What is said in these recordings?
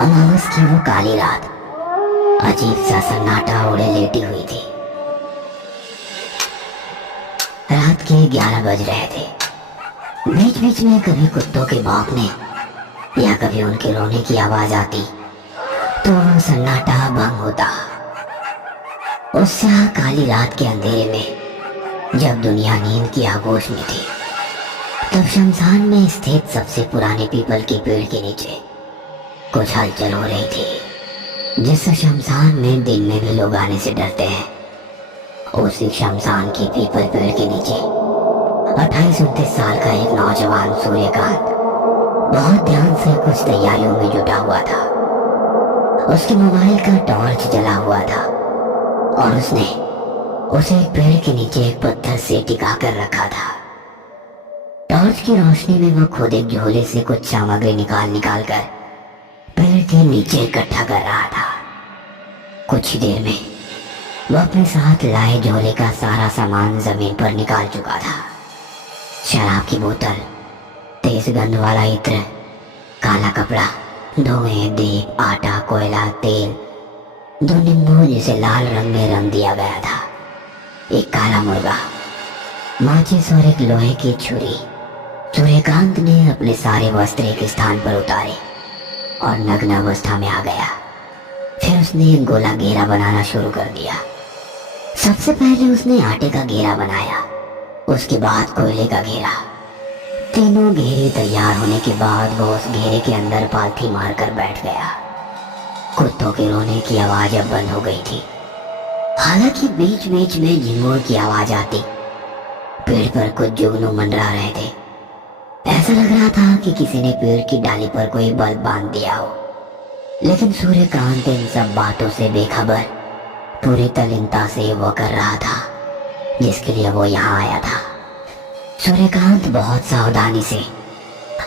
अमावस की वो काली रात अजीब सा सन्नाटा ओढ़े लेटी हुई थी। रात के 11 बज रहे थे। बीच बीच में कभी कुत्तों के भौंकने या कभी उनके रोने की आवाज आती तो वो सन्नाटा भंग होता। उस काली रात के अंधेरे में जब दुनिया नींद की आगोश में थी, तब शमशान में स्थित सबसे पुराने पीपल के पेड़ के नीचे कुछ हलचल हो रही थी। जिस शमशान में दिन में भी लोग आने से डरते हैं, उसी शमशान के पीपल पेड़ के नीचे 28-29 साल का एक नौजवान सूर्यकांत बहुत ध्यान से कुछ तैयारियों में जुटा हुआ था। उसके मोबाइल का टॉर्च जला हुआ था और उसने उसे एक पेड़ के नीचे एक पत्थर से टिका कर रखा था। टॉर्च की रोशनी में वो खुद एक झोले से कुछ सामग्री निकाल कर पेड़ के नीचे इकट्ठा कर रहा था। कुछ ही देर में वो अपने साथ लाए झोले का सारा सामान जमीन पर निकाल चुका था। शराब की बोतल, तेज गंध वाला इत्र, काला कपड़ा, धुएं, दीप, आटा, कोयला, तेल, 2 नींबू जिसे लाल रंग में रंग दिया गया था, एक काला मुर्गा, माचिस और एक लोहे की छुरी। सूर्यकांत ने अपने सारे वस्त्र एक स्थान पर उतारे और नग्न अवस्था में आ गया। फिर उसने एक गोला घेरा बनाना शुरू कर दिया। सबसे पहले उसने आटे का घेरा बनाया, उसके बाद कोयले का घेरा। तीनों घेरे तैयार होने के बाद वो उस घेरे के अंदर पालथी मारकर बैठ गया। कुत्तों के रोने की आवाज अब बंद हो गई थी। हालांकि बीच बीच में झिंगुर की आवाज आती। पेड़ पर कुछ जुगनू मंडरा रहे थे। ऐसा लग रहा था कि किसी ने पेड़ की डाली पर कोई बल्ब बांध दिया हो। लेकिन सूर्यकांत इन सब बातों से बेखबर पूरी तल्लीनता से वो कर रहा था जिसके लिए वो यहाँ आया था। सूर्यकांत बहुत सावधानी से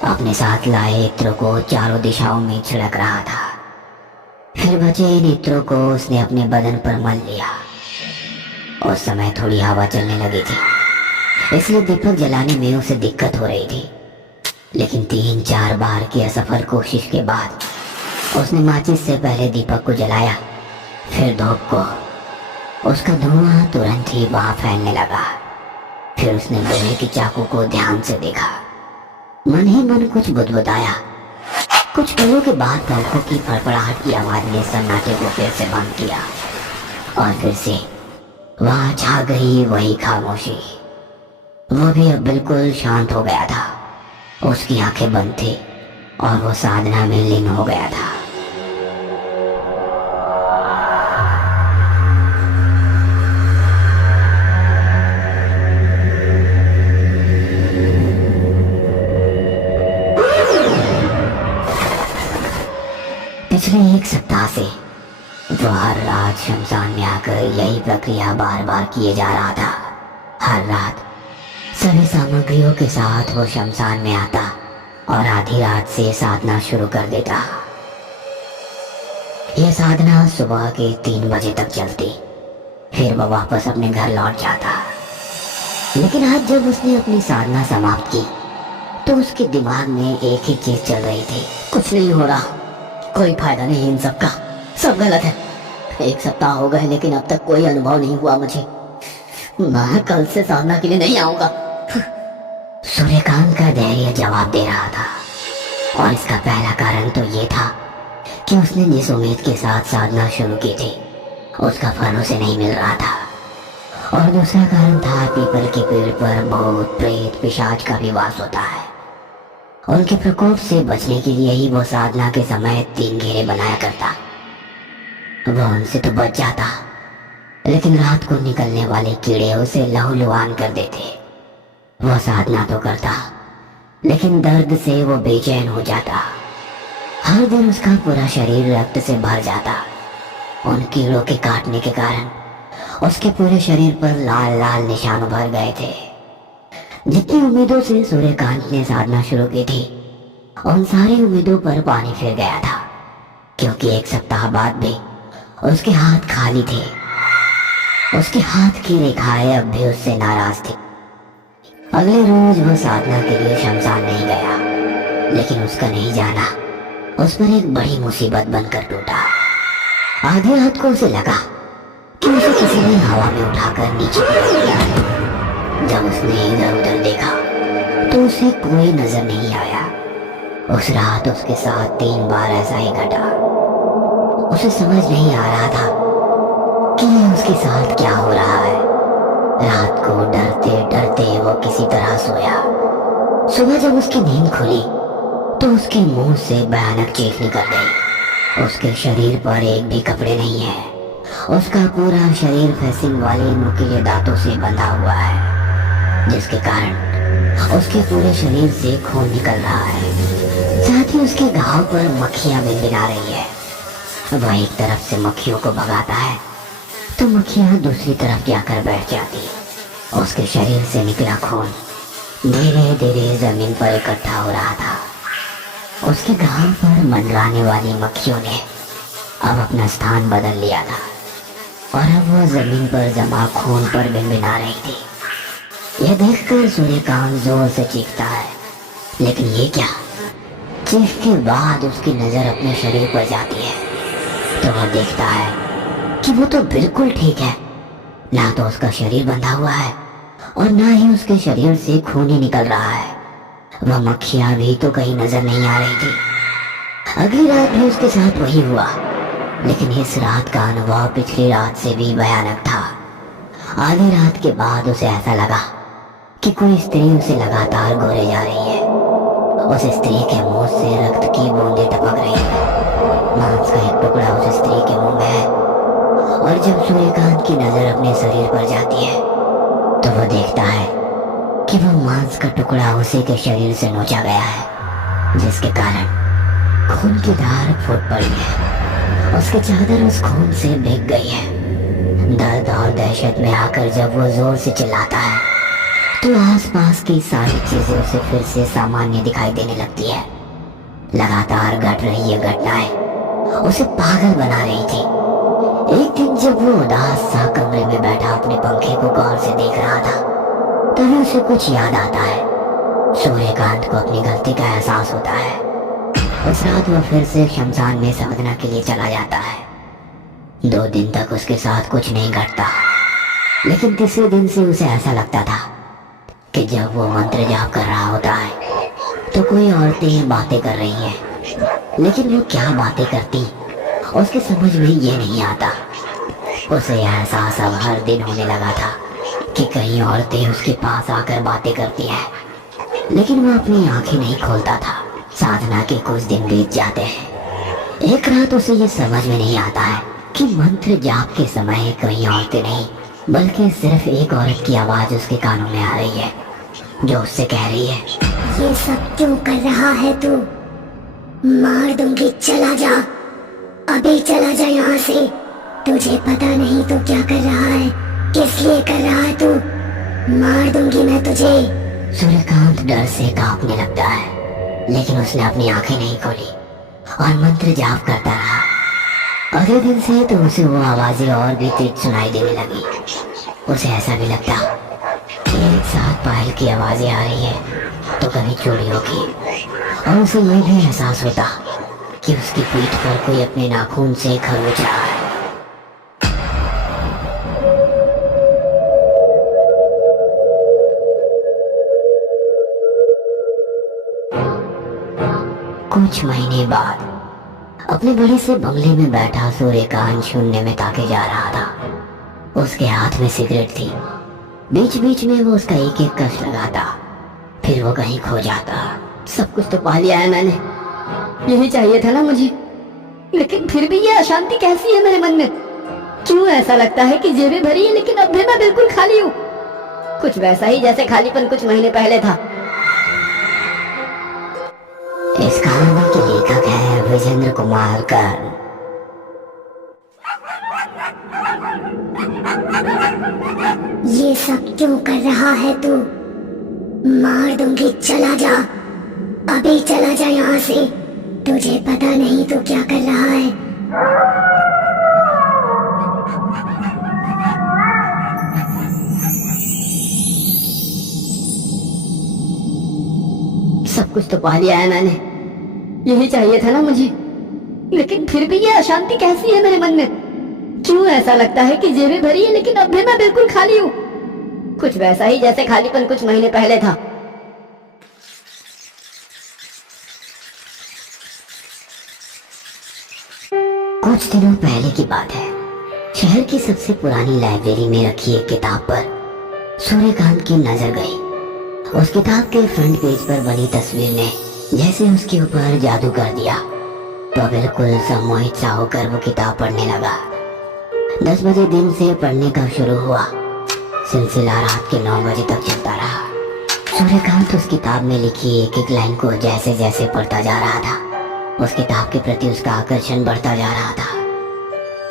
अपने साथ लाए इत्रों को चारों दिशाओं में छिड़क रहा था। फिर बचे इन इत्रों को उसने अपने बदन पर मल लिया। उस समय थोड़ी हवा चलने लगी थी, इसलिए दीपक जलाने में उसे दिक्कत हो रही थी। लेकिन 3-4 बार की असफल कोशिश के बाद उसने माचिस से पहले दीपक को जलाया, फिर धूप को। उसका धुआं तुरंत ही वहां फैलने लगा। फिर उसने लोहे की चाकू को ध्यान से देखा। मन ही मन कुछ बुदबुदाया। कुछ पलों के बाद पंखों की फड़फड़ाहट की आवाज ने सन्नाटे को फिर से बंद किया और फिर से वहां छा गई वही खामोशी। वो भी अब बिल्कुल शांत हो गया था। उसकी आंखें बंद थी और वो साधना में लीन हो गया था। पिछले 1 सप्ताह से वो हर रात शमशान में आकर यही प्रक्रिया बार बार किए जा रहा था। हर रात सभी सामग्रियों के साथ वो शमशान में आता और आधी रात से साधना शुरू कर देता। यह साधना सुबह के 3 बजे तक चलती। फिर वो वापस अपने घर लौट जाता। लेकिन आज जब उसने अपनी साधना समाप्त की तो उसके दिमाग में एक ही चीज चल रही थी। कुछ नहीं हो रहा, कोई फायदा नहीं इन सब का, सब गलत है। 1 सप्ताह हो गए लेकिन अब तक कोई अनुभव नहीं हुआ मुझे। मैं कल से साधना के लिए नहीं आऊंगा। सूर्यकांत का धैर्य जवाब दे रहा था और इसका पहला कारण तो ये था कि उसने जिस उम्मीद के साथ साधना शुरू की थी उसका फल उसे नहीं मिल रहा था। और दूसरा कारण था पीपल के पेड़ पर भूत, प्रेत, पिशाच का भी वास होता है। उनके प्रकोप से बचने के लिए ही वो साधना के समय 3 घेरे बनाया करता। वो उनसे तो बच जाता, लेकिन रात को निकलने वाले कीड़े उसे लहूलुहान कर देते। वो साधना तो करता, लेकिन दर्द से वो बेचैन हो जाता। हर दिन उसका पूरा शरीर रक्त से भर जाता। उन कीड़ों के काटने के कारण उसके पूरे शरीर पर लाल लाल निशान उभर गए थे। जितनी उम्मीदों से सूर्यकांत ने साधना शुरू की थी, उन सारी उम्मीदों पर पानी फिर गया था, क्योंकि 1 सप्ताह बाद भी उसके हाथ खाली थे। उसके हाथ की रेखाएं अब भी उससे नाराज थी। अगले रोज वो साधना के लिए शमशान नहीं गया। लेकिन उसका नहीं जाना उस पर एक बड़ी मुसीबत बनकर टूटा। आधी रात को उसे लगा कि उसे किसी ने हवा में उठाकर नीचे फेंक दिया है। जब उसने इधर उधर देखा तो उसे कोई नजर नहीं आया। उस रात उसके साथ 3 बार ऐसा ही घटा। उसे समझ नहीं आ रहा था कि उसके साथ क्या हो रहा है। रात को डरते डरते वो किसी तरह सोया। सुबह जब उसकी नींद खुली तो उसके मुंह से भयानक चीख निकल गई। उसके शरीर पर एक भी कपड़े नहीं है। उसका पूरा शरीर फेसिंग वाले नुकीले दांतों से बंधा हुआ है, जिसके कारण उसके पूरे शरीर से खून निकल रहा है। साथ ही उसके घाव पर मक्खियां भिनभिना रही है। वह एक तरफ से मक्खियों को भगाता है तो मक्खियां दूसरी तरफ जाकर बैठ जाती। उसके शरीर से निकला खून धीरे धीरे जमीन पर इकट्ठा हो रहा था। उसके घाव पर मंडराने वाली मक्खियों ने अब अपना स्थान बदल लिया था और अब वह जमीन पर जमा खून पर भिनभिना रही थी। यह देखकर सूर्यकांत जोर से चीखता है, लेकिन ये क्या? चीख के बाद उसकी नजर अपने शरीर पर जाती है तो वह देखता है कि वो तो बिल्कुल ठीक है। ना तो उसका शरीर बंधा हुआ है और ना ही उसके शरीर से खून ही निकल रहा है। वह मक्खियां भी तो कहीं नजर नहीं आ रही थी। अगली रात भी उसके साथ वही हुआ, लेकिन इस रात का अनुभव पिछली रात से भी भयानक था। आधी रात के बाद उसे ऐसा लगा कि कोई स्त्री उसे लगातार गोरे जा रही है। उस स्त्री के मुंह से रक्त की बूंदें टपक रही हैं। मांस का एक टुकड़ा उस स्त्री के मुंह में है और जब सूर्यकांत की नजर अपने शरीर पर जाती है तो वह देखता है कि वह मांस का टुकड़ा उसी के शरीर से नोचा गया है, जिसके कारण खून की धार फूट पड़ी है। उसकी चादर उस खून से भीग गई है। दर्द और दहशत में आकर जब वो जोर से चिल्लाता है तो आसपास की सारी चीजें उसे फिर से सामान्य दिखाई देने लगती है। लगातार घट रही ये घटनाएं उसे पागल बना रही थी। एक दिन जब वो उदास सा कमरे में बैठा अपने पंखे को गौर से देख रहा था, तभी उसे कुछ याद आता है। सूर्यकांत को अपनी गलती का एहसास होता है। उस रात वो फिर से शमशान में साधना के लिए चला जाता है। 2 दिन तक उसके साथ कुछ नहीं घटता, लेकिन तीसरे दिन से उसे ऐसा लगता था कि जब वो मंत्र जाप कर रहा होता है तो कोई औरतें बातें कर रही हैं, लेकिन वो क्या बातें करती उसके समझ में ये नहीं आता। उसे एहसास अब हर दिन होने लगा था कि कई औरतें उसके पास आकर बातें करती हैं, लेकिन वो अपनी आंखें नहीं खोलता था। साधना के कुछ दिन बीत जाते हैं। एक रात उसे ये समझ में नहीं आता है कि मंत्र जाप के समय कई औरतें नहीं बल्कि सिर्फ एक औरत की आवाज उसके कानों में आ रही है, जो उससे कह रही है, ये सब क्यों कर रहा है तू? मार दूंगी, चला जा, अभी चला जा यहाँ से। तुझे पता नहीं तो क्या कर रहा है, किस लिए कर रहा है तू? मार दूंगी मैं तुझे। सूर्यकांत डर से कांपने लगता है, लेकिन उसने अपनी आंखें नहीं खोली और मंत्र जाप करता रहा। अगले दिन से तो उसे वो आवाजें और भी तेज सुनाई देने लगी। उसे ऐसा भी लगता कि एक साथ पायल की आवाजें आ रही है तो कभी चोरियों की, और उसे यह भी एहसास होता कि उसकी पीठ पर कोई अपने नाखून से खरोच रहा है। कुछ महीने बाद अपने बड़े से बंगले में बैठा सूर्यकांत शून्य में ताके जा रहा था। उसके हाथ में सिगरेट थी। बीच बीच में वो उसका एक एक कश लगाता, फिर वो कहीं खो जाता। सब कुछ तो पा लिया है मैंने, यही चाहिए था ना मुझे, लेकिन फिर भी ये अशांति कैसी है मेरे मन में? क्यों ऐसा लगता है कि जेबें भरी है लेकिन अब भी मैं बिल्कुल खाली हूँ? कुछ वैसा ही जैसे खालीपन कुछ महीने पहले था। इस कहानी के लेखक है विजेंद्र कुमार कर्ण। ये सब क्यों कर रहा है तू? मार दूंगी, चला जा, अभी चला जा यहाँ से। तुझे पता नहीं तो क्या कर रहा है। सब कुछ तो पा लिया है मैंने, यही चाहिए था ना मुझे, लेकिन फिर भी ये अशांति कैसी है मेरे मन में? क्यों ऐसा लगता है कि जेबें भरी है लेकिन अब भी मैं बिल्कुल खाली हूँ? कुछ वैसा ही जैसे खालीपन कुछ महीने पहले था। कुछ दिनों पहले की बात है। शहर की सबसे पुरानी लाइब्रेरी में रखी एक किताब पर सूर्यकांत की नजर गई। उस किताब के फ्रंट पेज पर बनी तस्वीर ने जैसे उसके ऊपर जादू कर दिया, तो बिल्कुल सम्मोहित सा होकर वो किताब पढ़ने लगा। 10 बजे दिन से पढ़ने का शुरू हुआ, सिलसिला रात के 9 बजे तक चलता रहा। सूर्यकांत उस किताब में लिखी एक एक लाइन को जैसे जैसे पढ़ता जा रहा था, उस किताब के प्रति उसका आकर्षण बढ़ता जा रहा था।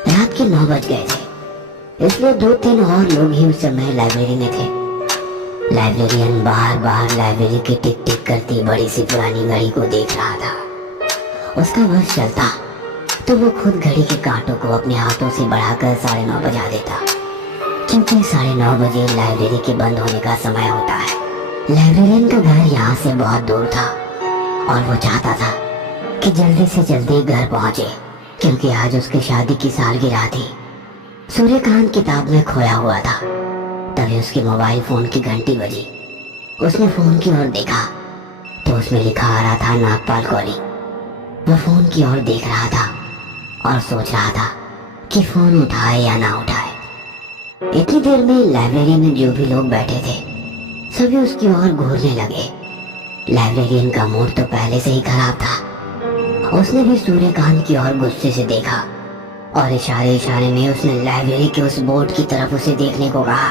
रात के 9 बज गए थे, इसलिए 2-3 और लोग ही उस समय लाइब्रेरी में थे। लाइब्रेरियन बाहर बाहर लाइब्रेरी की टिक टिक करती बड़ी सी पुरानी घड़ी को देख रहा था। उसका बस चलता तो वो खुद घड़ी के कांटों को अपने हाथों से बढ़ाकर 9:30 बजा देता, क्योंकि 9:30 बजे लाइब्रेरी के बंद होने का समय होता है। लाइब्रेरियन का घर यहाँ से बहुत दूर था और वो चाहता था कि जल्दी से जल्दी घर पहुंचे, क्योंकि आज उसकी शादी की सालगिरह थी। सूर्यकांत किताब में खोया हुआ था, तभी उसके मोबाइल फोन की घंटी बजी। उसने फोन की ओर देखा तो उसमें लिखा आ रहा था नागपाल कॉलिंग। वो फोन की ओर देख रहा था और सोच रहा था कि फोन उठाए या ना उठाए। इतनी देर में लाइब्रेरी में जो भी लोग बैठे थे सभी उसकी ओर घूरने लगे। लाइब्रेरियन का मूड तो पहले से ही खराब था। उसने भी सूर्यकांत की ओर गुस्से से देखा और इशारे इशारे में उसने लाइब्रेरी के उस बोर्ड की तरफ उसे देखने को कहा,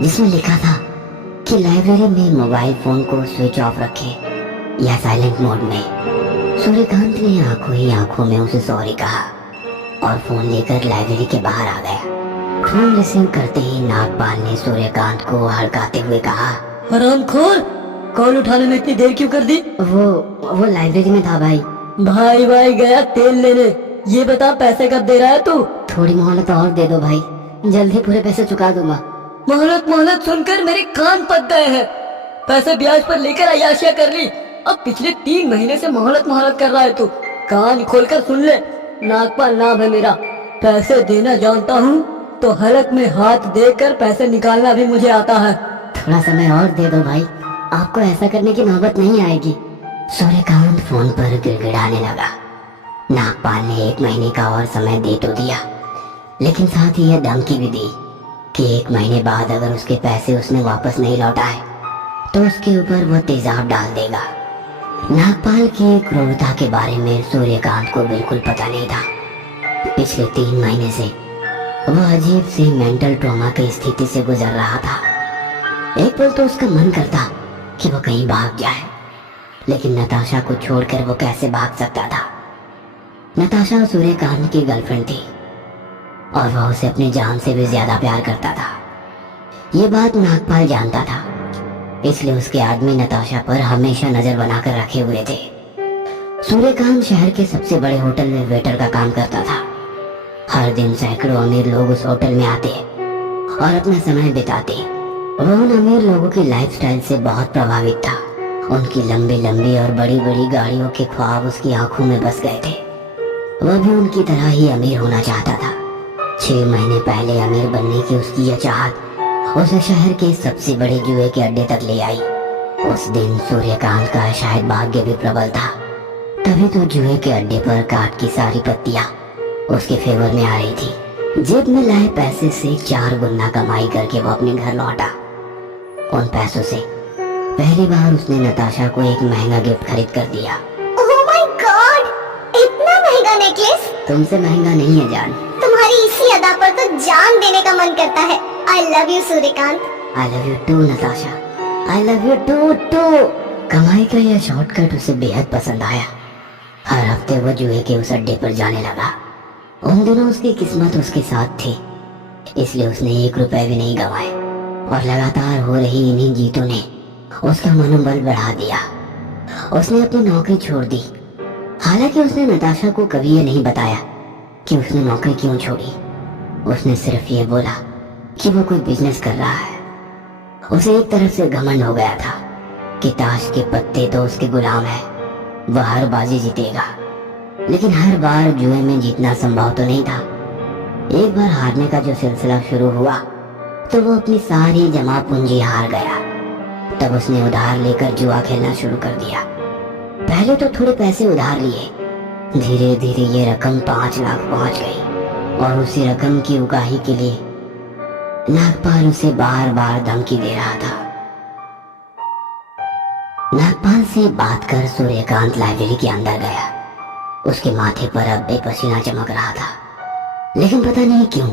जिसमें लिखा था कि लाइब्रेरी में मोबाइल फोन को स्विच ऑफ रखे या साइलेंट मोड में। सूर्यकांत ने आंखों ही आंखों में उसे सॉरी कहा और फोन लेकर लाइब्रेरी के बाहर आ गया। फोन रिसीव करते ही नागपाल ने सूर्यकांत को हड़काते हुए कहा, हरामखोर, कॉल उठाने में इतनी देर क्यों कर दी? वो लाइब्रेरी में था भाई। भाई गया तेल लेने। ये बता पैसे कब दे रहा है तू? थोड़ी मोहलत और दे दो भाई, जल्दी पूरे पैसे चुका दूंगा। मोहलत सुनकर मेरे कान पक गए हैं। पैसे ब्याज पर लेकर अय्याशियां कर ली, अब पिछले 3 महीने से मोहलत कर रहा है तू। कान खोलकर सुन ले, नागपाल नाम है मेरा। पैसे देना जानता हूँ तो हलक में हाथ देकर पैसे निकालना भी मुझे आता है। थोड़ा समय और दे दो भाई, आपको ऐसा करने की नौबत नहीं आएगी। सूर्यकांत फोन पर गिड़गिड़ाने लगा। नागपाल ने 1 महीने का और समय दे तो दिया, लेकिन साथ ही यह धमकी भी दी कि 1 महीने बाद अगर उसके पैसे उसने वापस नहीं लौटाए तो उसके ऊपर वो तेजाब डाल देगा। नागपाल की क्रूरता के बारे में सूर्यकांत को बिल्कुल पता नहीं था। पिछले 3 महीने से वो अजीब सी मेंटल ट्रॉमा की स्थिति से गुजर रहा था। एक पल तो उसका मन करता कि वो कहीं भाग जाए, लेकिन नताशा को छोड़कर वो कैसे भाग सकता था। नताशा सूर्यकांत की गर्लफ्रेंड थी और वह उसे अपनी जान से भी ज्यादा प्यार करता था। ये बात नागपाल जानता था, इसलिए उसके आदमी नताशा पर हमेशा नजर बनाकर रखे हुए थे। सूर्यकांत शहर के सबसे बड़े होटल में वेटर का काम करता था। हर दिन सैकड़ों अमीर लोग उस होटल में आते और अपना समय बिताते। वह उन अमीर लोगों की लाइफस्टाइल से बहुत प्रभावित था। उनकी लंबी लंबी और बड़ी बड़ी गाड़ियों के ख्वाब उसकी आंखों में बस गए थे। वह भी उनकी तरह ही अमीर होना चाहता था। 6 महीने पहले अमीर बनने की उसकी यह चाहत उसे शहर के सबसे बड़े जुए के अड्डे तक ले आई। उस दिन सूर्यकांत का शायद भाग्य भी प्रबल था, तभी तो जुए के अड्डे पर काट की सारी पत्तियां उसके फेवर में आ रही थी। जेब में लाए पैसे से 4 गुना कमाई करके वो अपने घर लौटा। उन पैसों से पहली बार उसने नताशा को एक महंगा गिफ्ट खरीद कर दिया। ओह माय गॉड, इतना महंगा नेकलेस! तुमसे महंगा नहीं है जान। तुम्हारी इसी अदा पर तो जान देने का मन करता है। I love you Suryakant. I love you too Natasha. I love you too. कमाई का यह शॉर्टकट उसे बेहद पसंद आया। हर हफ्ते वो जुए के उस अड्डे पर जाने लगा। उन दिनों उसकी किस्मत उसके साथ थी, इसलिए उसने 1 रुपए भी नहीं गंवाए और लगातार हो रही इन्हीं जीतों ने उसका मनोबल बढ़ा दिया। उसने अपनी नौकरी छोड़ दी। हालांकि उसने नताशा को कभी ये नहीं बताया कि उसने नौकरी क्यों छोड़ी। उसने सिर्फ ये बोला कि वो कोई बिजनेस कर रहा है। उसे एक तरफ से घमंड हो गया था कि ताश के पत्ते तो उसके गुलाम है, वह हर बाजी जीतेगा, लेकिन हर बार जुए में जीतना संभव तो नहीं था। एक बार हारने का जो सिलसिला शुरू हुआ तो वो अपनी सारी जमा पूंजी हार गया। तब उसने उधार लेकर जुआ खेलना शुरू कर दिया। पहले तो थोड़े पैसे उधार लिए, धीरे धीरे ये रकम 5 लाख पहुंच गई और उसी रकम की उगाही के लिए नागपाल उसे बार बार धमकी दे रहा था। नागपाल से बात कर सूर्यकांत लाइब्रेरी के अंदर गया। उसके माथे पर अब भी पसीना चमक रहा था, लेकिन पता नहीं क्यों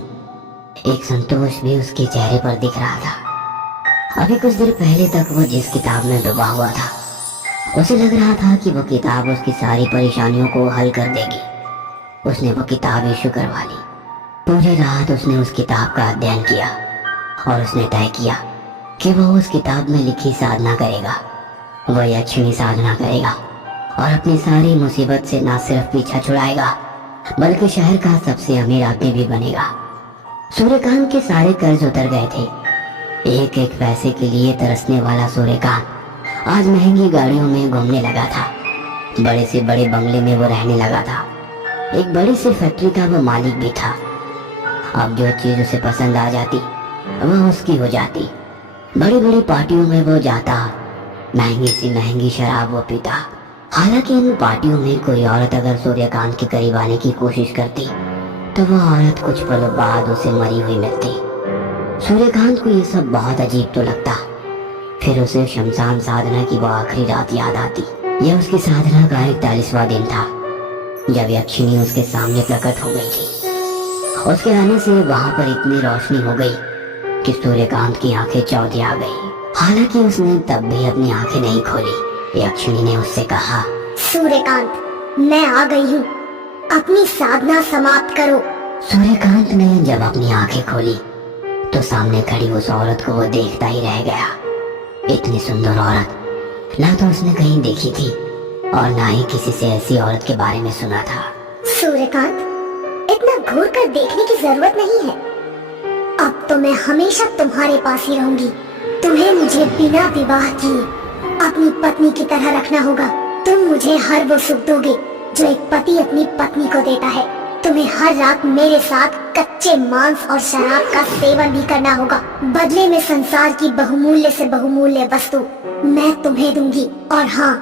एक संतोष भी उसके चेहरे पर दिख रहा था। अभी कुछ देर पहले तक वो जिस किताब में डूबा हुआ था, उसे लग रहा था कि वो किताब उसकी सारी परेशानियों को हल कर देगी। उसने वो किताब इशू करवा ली। पूरी रात उसने उस किताब का अध्ययन किया और उसने तय किया कि वो उस किताब में लिखी साधना करेगा। वह यक्षिणी साधना करेगा और अपनी सारी मुसीबत से ना सिर्फ पीछा छुड़ाएगा बल्कि शहर का सबसे अमीर आदमी भी बनेगा। सूर्यकांत के सारे कर्ज उतर गए थे। एक एक पैसे के लिए तरसने वाला सूर्यकांत आज महंगी गाड़ियों में घूमने लगा था। बड़े से बड़े बंगले में वो रहने लगा था। एक बड़ी सी फैक्ट्री का वो मालिक भी था। अब जो चीज उसे पसंद आ जाती वह उसकी हो जाती। बड़ी बड़ी पार्टियों में वो जाता, महंगी सी महंगी शराब वो पीता। हालांकि इन पार्टियों में कोई औरत अगर सूर्यकांत के करीब आने की कोशिश करती तो वह औरत कुछ पलों बाद उसे मरी हुई मिलती। सूर्यकांत को ये सब बहुत अजीब तो लगता। फिर उसे शमशान साधना की वो आखिरी रात याद आती। यह उसकी साधना का 41वां दिन था जब यक्षिणी उसके सामने प्रकट हो गई थी। उसके आने से वहां पर इतनी रोशनी हो गई कि सूर्यकांत की आंखें चौंधिया गई। हालांकि उसने तब भी अपनी आंखें नहीं खोली। यक्षिणी ने उससे कहा, सूर्यकांत, मैं आ गई हूँ, अपनी साधना समाप्त करो। सूर्यकांत ने जब अपनी आंखें खोली तो सामने खड़ी उस औरत को वो देखता ही रह गया। इतनी सुंदर औरत ना तो उसने कहीं देखी थी और ना ही किसी से ऐसी औरत के बारे में सुना था। सूर्यकांत, इतना घूर कर देखने की जरूरत नहीं है। अब तो मैं हमेशा तुम्हारे पास ही रहूंगी। तुम्हें मुझे बिना विवाह किए अपनी पत्नी की तरह रखना होगा। तुम मुझे हर वो सुख दोगे जो एक पति अपनी पत्नी को देता है। तुम्हें हर रात मेरे साथ कच्चे मांस और शराब का सेवन भी करना होगा। बदले में संसार की बहुमूल्य से बहुमूल्य वस्तु मैं तुम्हें दूंगी। और हाँ,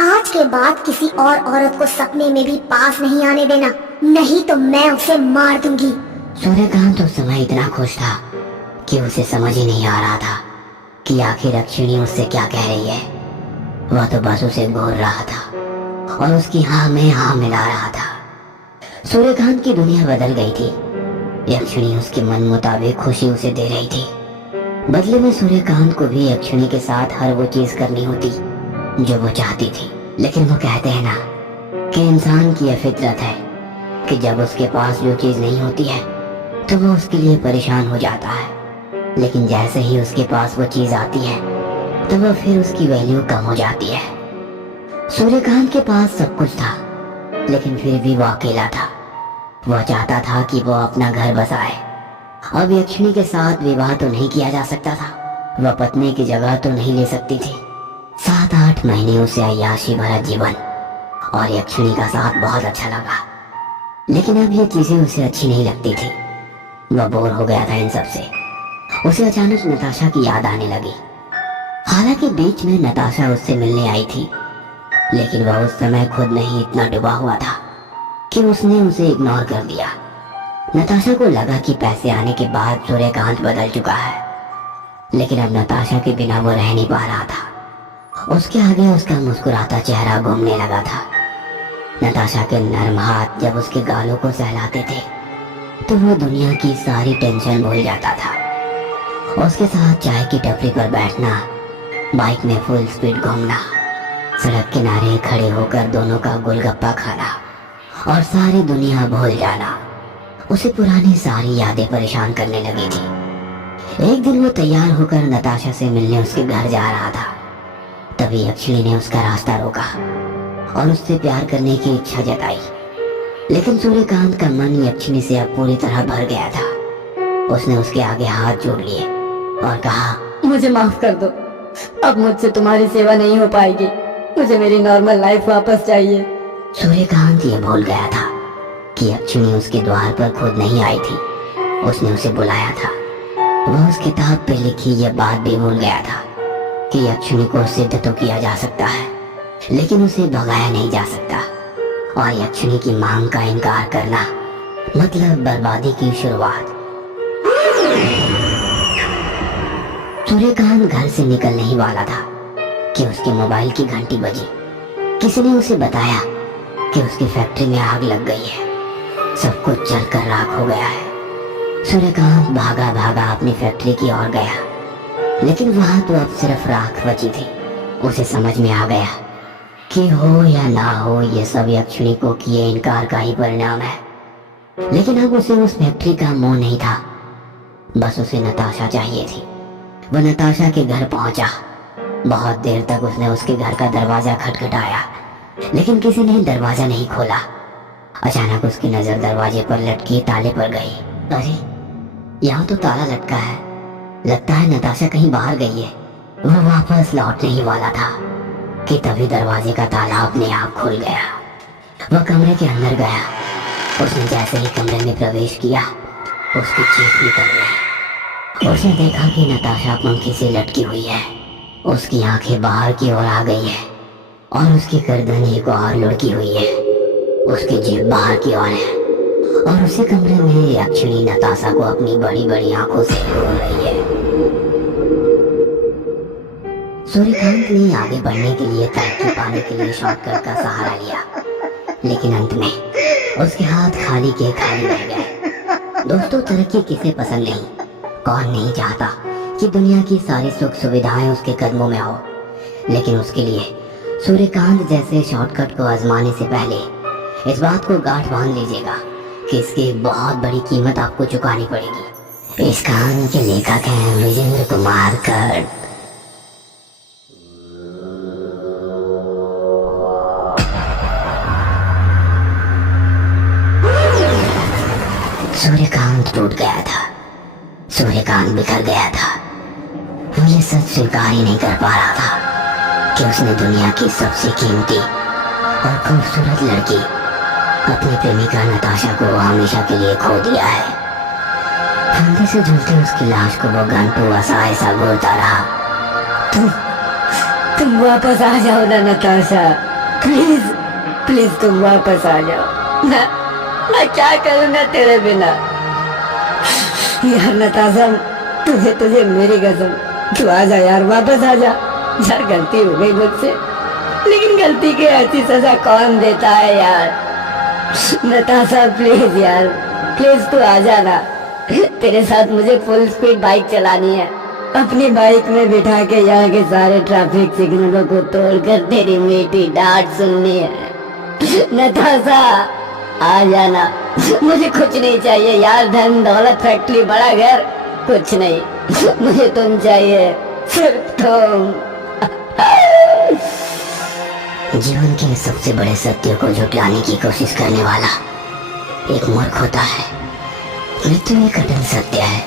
आज के बाद किसी और औरत को सपने में भी पास नहीं आने देना, नहीं तो मैं उसे मार दूंगी। सूर्यकांत उस समय इतना खुश था कि उसे समझ ही नहीं आ रहा था कि आखिर यक्षिणी उससे क्या कह रही है। वह तो बस उसे घूर रहा था और उसकी हाँ में हाँ मिला रहा था। सूर्यकांत की दुनिया बदल गई थी। यक्षिणी उसके मन मुताबिक खुशी उसे दे रही थी। बदले में सूर्यकांत को भी यक्षिणी के साथ हर वो चीज करनी होती जो वो चाहती थी। लेकिन वो कहते हैं ना कि इंसान की यह फितरत है कि जब उसके पास जो चीज नहीं होती है तो वो उसके लिए परेशान हो जाता है, लेकिन जैसे ही उसके पास वो चीज आती है तो वह फिर उसकी वैल्यू कम हो जाती है। सूर्यकांत के पास सब कुछ था, लेकिन फिर भी वो अकेला था। वह चाहता था कि वो अपना घर बसाए। अब यक्षिणी के साथ विवाह तो नहीं किया जा सकता था, वह पत्नी की जगह तो नहीं ले सकती थी। 7-8 महीने उसे अय्याशी भरा जीवन और यक्षिणी का साथ बहुत अच्छा लगा, लेकिन अब ये चीजें उसे अच्छी नहीं लगती थी। वह बोर हो गया था इन सब से। उसे अचानक नताशा की याद आने लगी। हालांकि बीच में नताशा उससे मिलने आई थी, लेकिन वह उस समय खुद में ही इतना डूबा हुआ था कि उसने उसे इग्नोर कर दिया। नताशा को लगा कि पैसे आने के बाद सूर्यकांत बदल चुका है, लेकिन अब नताशा के बिना वो रह नहीं पा रहा था। उसके आगे उसका मुस्कुराता चेहरा घूमने लगा था। नताशा के नर्म हाथ जब उसके गालों को सहलाते थे तो वो दुनिया की सारी टेंशन भूल जाता था। उसके साथ चाय की टपरी पर बैठना, बाइक में फुल स्पीड घूमना, सड़क किनारे खड़े होकर दोनों का गोलगप्पा खाना और सारी दुनिया भूल जाना, उसे पुरानी सारी यादें परेशान करने लगी थी। एक दिन वो तैयार होकर नताशा से मिलने उसके घर जा रहा था। तभी यक्षिणी ने उसका रास्ता रोका और उससे प्यार करने की इच्छा जताई, लेकिन सूर्यकांत का मन यक्षिणी से अब पूरी तरह भर गया था। उसने उसके आगे हाथ जोड़ लिए और कहा, मुझे माफ कर दो, अब मुझसे तुम्हारी सेवा नहीं हो पाएगी, मुझे मेरी नॉर्मल लाइफ वापस चाहिए। सूर्यकांत ये भूल गया था कि अक्षुणी उसके द्वार पर खुद नहीं आई थी, उसने उसे बुलाया था। वह उस किताब पे लिखी यह बात भी भूल गया था कि अक्षुणी को सिद्ध तो किया जा सकता है, लेकिन उसे भगाया नहीं जा सकता। और अक्षुणी की मांग का इनकार करना मतलब बर्बादी की शुरुआत। सूर्यकांत घर से निकलने ही वाला था कि उसके मोबाइल की घंटी बजी। किसी ने उसे बताया कि उसकी फैक्ट्री में आग लग गई है, सब कुछ जलकर राख हो गया है। सूर्यकांत भागा भागा अपनी फैक्ट्री की ओर गया, लेकिन वहां तो अब सिर्फ राख बची थी। उसे समझ में आ गया कि हो या ना हो, ये सब अक्षुणी को किए इनकार का ही परिणाम है। लेकिन अब उसे उस फैक्ट्री का मोह नहीं था, बस उसे नताशा चाहिए थी। वह नताशा के घर पहुंचा। बहुत देर तक उसने उसके घर का दरवाजा खटखटाया, लेकिन किसी ने दरवाजा नहीं खोला। अचानक उसकी नजर दरवाजे पर लटके ताले पर गई। अरे, यहाँ तो ताला लटका है, लगता है नताशा कहीं बाहर गई है। वह वापस लौटने ही वाला था कि तभी दरवाजे का ताला अपने आप खुल गया। वह कमरे के अंदर गया। उसने जैसे ही कमरे में प्रवेश किया, उसकी चीख निकल गई। उसने देखा कि नताशा पंखे से लटकी हुई है। उसकी आंखें बाहर की ओर आ गई है और उसकी गर्दन एक और लुढ़की हुई है। उसकी जीभ बाहर की ओर है और उसी कमरे में अक्षुणी नताशा को अपनी बड़ी बड़ी आंखों से घूर रही है। सूर्यकांत ने आगे बढ़ने के लिए तरक्की पाने के लिए शॉर्टकट का सहारा लिया, लेकिन अंत में उसके हाथ खाली के खाली रह गए। दोस्तों, तरक्की किसे पसंद नहीं? कौन नहीं चाहता कि दुनिया की सारी सुख सुविधाएं उसके कदमों में हो? लेकिन उसके लिए सूर्यकांत जैसे शॉर्टकट को आजमाने से पहले इस बात को गांठ बांध लीजिएगा कि इसकी बहुत बड़ी कीमत आपको चुकानी पड़ेगी। इस कहानी के लेखक हैं विजेंद्र कुमार कर्ड। सूर्यकांत टूट गया था, सूर्यकांत बिखर गया था। वो ये सच स्वीकार ही नहीं कर पा रहा था कि उसने दुनिया की सबसे कीमती और खूबसूरत लड़की अपनी प्रेमिका नताशा को हमेशा के लिए खो दिया है। फंदे से झूलती उसकी लाश को वो घंटों ऐसा घूरता रहा। तुम वापस आ जाओ ना नताशा, प्लीज प्लीज तुम वापस आ जाओ ना। मैं क्या करूँ ना तेरे बिना। यार नताशा, तुझे मेरी कसम, तू आ जा यार, वापस आ जा। यार गलती हो गई मुझसे, लेकिन गलती की ऐसी सजा कौन देता है यार। नताशा प्लीज यार, प्लीज तू आ जाना। तेरे साथ मुझे फुल स्पीड बाइक चलानी है, अपनी बाइक में बिठा के यहाँ के सारे ट्रैफिक सिग्नलों को तोड़कर तेरी मीठी डांट सुननी है। नताशा आ जाना, मुझे कुछ नहीं चाहिए यार, धन दौलत फैक्ट्री बड़ा घर कुछ नहीं, मुझे तुम चाहिए, सिर्फ तुम। जीवन के सबसे बड़े सत्य को झुटलाने की कोशिश करने वाला एक मूर्ख होता है। मृत्यु एक कठिन सत्य है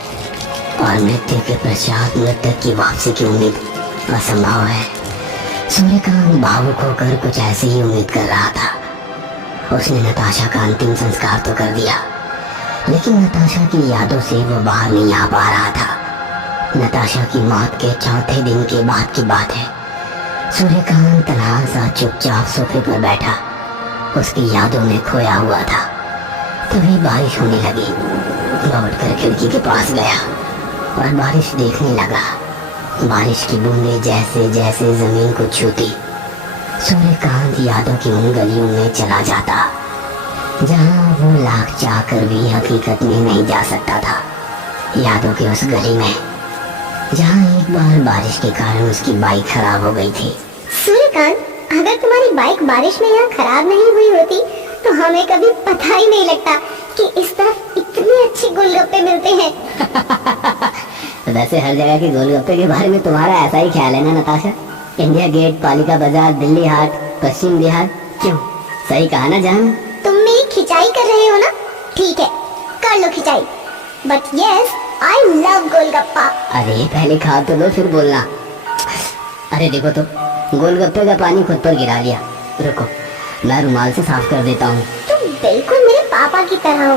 और मृत्यु के पश्चात मृतक की वापसी की उम्मीद असंभव है। सूर्यकांत भावुक होकर कुछ ऐसे ही उम्मीद कर रहा था। उसने नताशा का अंतिम संस्कार तो कर दिया, लेकिन नताशा की यादों से वो बाहर नहीं आ पा रहा था। नताशा की मौत के चौथे दिन के बाद की बात है। सूर्यकांत तन्हा सा चुपचाप सोफे पर बैठा उसकी यादों में खोया हुआ था। तभी बारिश होने लगी। वह उठकर खिड़की के पास गया और बारिश देखने लगा। बारिश की बूंदें जैसे जैसे जमीन को छूती, सूर्यकांत यादों की उन गलियों में चला जाता जहां वो लाख चाहकर भी हकीकत में नहीं जा सकता था। यादों की उस गली में जहां एक बार बारिश के कारण उसकी बाइक खराब हो गई थी। सूर्यकांत, अगर तुम्हारी बाइक बारिश में यहाँ खराब नहीं हुई होती तो हमें कभी पता ही नहीं लगता कि इस तरफ इतने अच्छे गोलगप्पे मिलते हैं। वैसे हर जगह के गोलगप्पे के बारे में तुम्हारा ऐसा ही ख्याल है ना नताशा? इंडिया गेट, पालिका बाजार, दिल्ली हाट, पश्चिम बिहार, क्यों सही कहा ना जान? तुम मेरी खिंचाई कर रहे हो ना? ठीक है, कर लो खिंचाई, but yes I love golgappa. अरे पहले खा तो लो फिर बोलना। अरे देखो तो, गोलगप्पे का पानी खुद पर गिरा लिया। रुको, मैं रुमाल से साफ कर देता हूँ। तुम बिल्कुल मेरे पापा की तरह हो,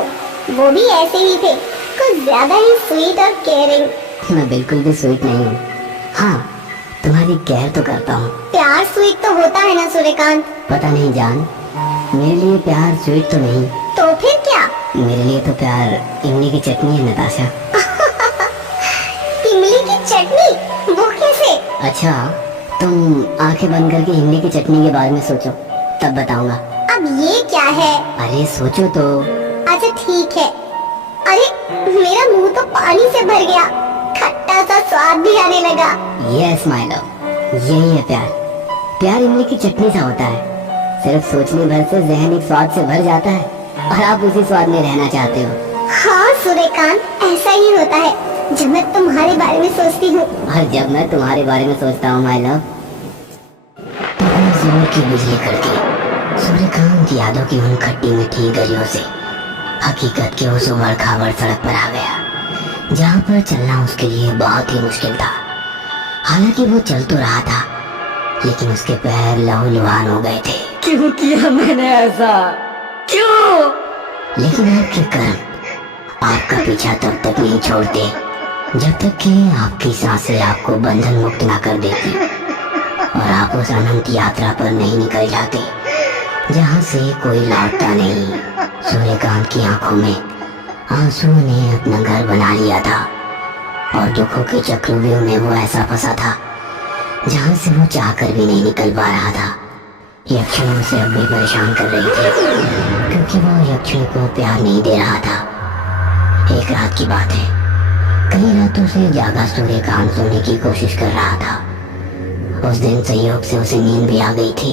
वो भी ऐसे ही थे, कुछ ज्यादा ही स्वीट और केयरिंग। मैं बिल्कुल भी स्वीट नहीं हूँ। हाँ, तुम्हारी केयर तो करता हूँ। प्यार स्वीट तो होता है ना सूर्यकांत? पता नहीं जान, मेरे लिए प्यार स्वीट तो नहीं। तो फिर क्या? मेरे लिए तो प्यार इमली की चटनी है नताशा। इमली की चटनी? वो कैसे? अच्छा, तुम आंखें बंद करके इमली की चटनी के बारे में सोचो, तब बताऊंगा। अब ये क्या है? अरे सोचो तो। अच्छा ठीक है। अरे मेरा मुंह तो पानी से भर गया, खट्टा सा स्वाद भी आने लगा। यस माय लव, यही है प्यार। प्यार इमली की चटनी सा होता है, सिर्फ सोचने भर से जहन एक स्वाद से भर जाता है और आप उसी स्वाद में रहना चाहते हो। हाँ सूर्यकांत, ऐसा ही होता है जब मैं तुम्हारे बारे में सोचती हूँ। और जब मैं तुम्हारे बारे में सोचता हूँ माय लव, तो जोर की बिजली कड़की सूर्यकांत यादों की उन खट्टी मीठी गलियों से हकीकत के उस उबड़ खाबड़ सड़क पर आ गया, जहाँ पर चलना उसके लिए बहुत ही मुश्किल था। हालांकि वो चल तो रहा था, लेकिन उसके पैर लहूलुहान हो गए थे। क्यों किया मैंने ऐसा? क्यों? लेकिन आपके कर्म आपका पीछा तब तक नहीं छोड़ते जब तक कि आपकी सांसें आपको बंधन मुक्त ना कर देती और आप उस अनंत यात्रा पर नहीं निकल जाते जहाँ से कोई लौटता नहीं। सूर्यकांत की आंखों में आंसू ने अपना घर बना लिया था और दुखों के चक्रव्यूह में वो ऐसा फंसा था जहाँ से वो चाहकर भी नहीं निकल पा रहा था। यक्षिणी उसे अब भी परेशान कर रही थी, क्योंकि वो यक्षिणी को प्यार नहीं दे रहा था। एक रात की बात है, कई रातों से जागा सूर्यकांत सोने की कोशिश कर रहा था। उस दिन संयोग से उसे नींद भी आ गई थी।